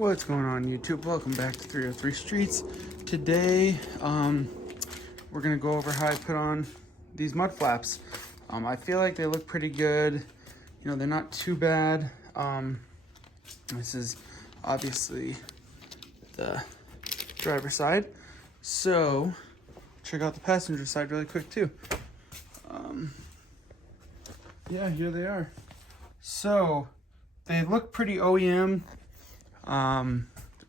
What's going on, YouTube? Welcome back to 303 Streets. Today, we're gonna go over how I put on these mud flaps. I feel like they look pretty good. You know, they're not too bad. This is obviously the driver's side. So, check out the passenger side really quick too. Yeah, here they are. So, they look pretty OEM.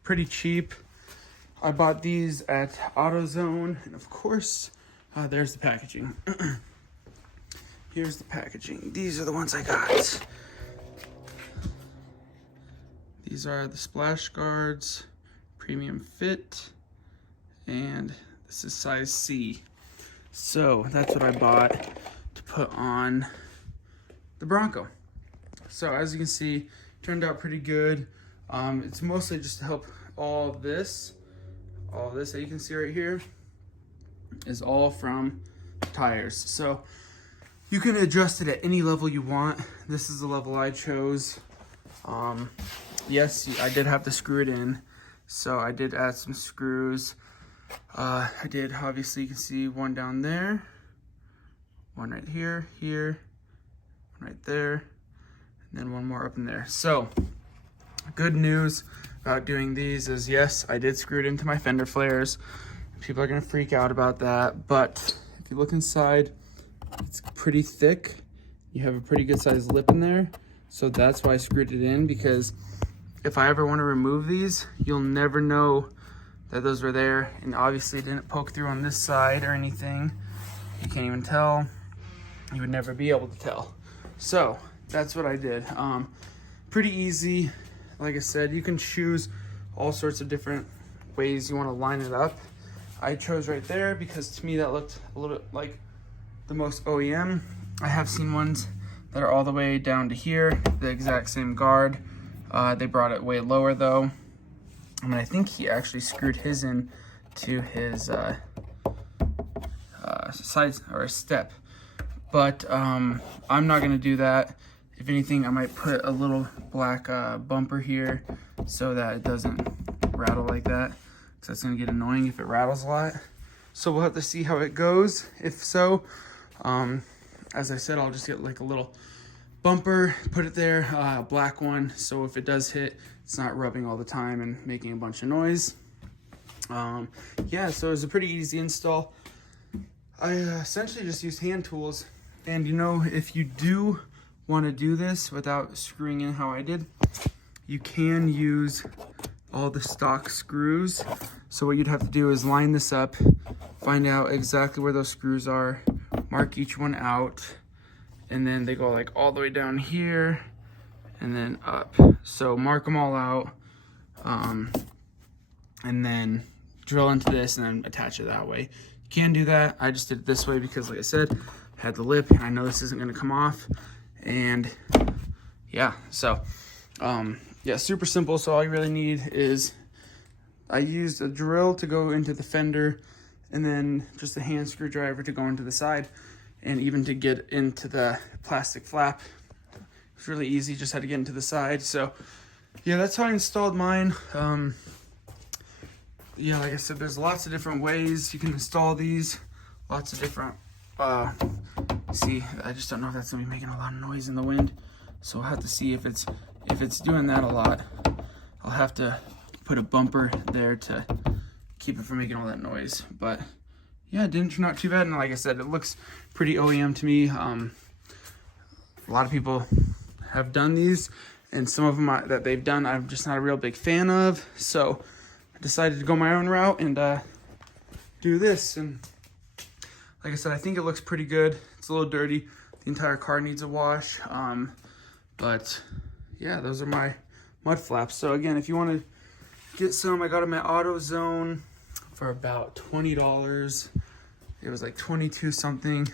Pretty cheap. I bought these at AutoZone, and of course, there's the packaging. Here's the packaging. These are the ones I got. These are the splash guards, premium fit, and this is size C. So that's what I bought to put on the Bronco. So as you can see, turned out pretty good. It's mostly just to help all this that you can see right here is all from tires. So you can adjust it at any level you want. This is the level I chose. Yes, I did have to screw it in. So I did add some screws. I did, obviously you can see one down there, one right here, one right there, and then one more up in there. So good news about doing these is, yes, I did screw it into my fender flares. People are gonna freak out about that, but if you look inside, it's pretty thick. You have a pretty good sized lip in there. So that's why I screwed it in, because if I ever wanna remove these, you'll never know that those were there. And obviously it didn't poke through on this side or anything. You can't even tell. You would never be able to tell. So that's what I did. Pretty easy. Like I said, you can choose all sorts of different ways you want to line it up. I chose right there because to me that looked a little bit like the most OEM. I have seen ones that are all the way down to here, the exact same guard. They brought it way lower though. I mean, I think he actually screwed his in to his sides or a step. But I'm not gonna do that. If anything, I might put a little black bumper here so that it doesn't rattle like that, because that's gonna get annoying if it rattles a lot. So we'll have to see how it goes. If so, as I said, I'll just get like a little bumper, put it there, a black one, so if it does hit, it's not rubbing all the time and making a bunch of noise. Yeah, so it was a pretty easy install. I essentially just used hand tools, and you know, if you do want to do this without screwing in how I did, you can use all the stock screws. So what you'd have to do is line this up, find out exactly where those screws are, mark each one out, and then they go like all the way down here and then up. So mark them all out, and then drill into this and then attach it that way. You can do that. I just did it this way because, like I said, I had the lip and I know this isn't going to come off. And yeah, so yeah, super simple. So all you really need is, I used a drill to go into the fender and then just a hand screwdriver to go into the side and even to get into the plastic flap. It's really easy, just had to get into the side. So yeah, that's how I installed mine. Yeah, like I said, there's lots of different ways you can install these, lots of different see, I just don't know if that's gonna be making a lot of noise in the wind, so I'll have to see if it's doing that a lot. I'll have to put a bumper there to keep it from making all that noise. But yeah, it didn't turn out too bad, and like I said, it looks pretty OEM to me. A lot of people have done these, and some of them that they've done I'm just not a real big fan of, so I decided to go my own route and do this. And like I said, I think it looks pretty good. It's a little dirty. The entire car needs a wash. But yeah, those are my mud flaps. So again, if you want to get some, I got them at AutoZone for about $20. It was like 22 something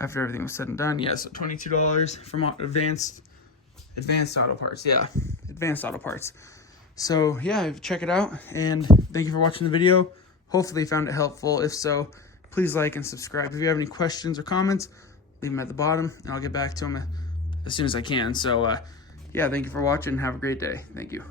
after everything was said and done. Yeah, so $22 from Advanced Auto Parts. Yeah, Advanced Auto Parts. So yeah, check it out. And thank you for watching the video. Hopefully you found it helpful. If so, please like and subscribe. If you have any questions or comments, leave them at the bottom and I'll get back to them as soon as I can. So yeah, thank you for watching. Have a great day. Thank you.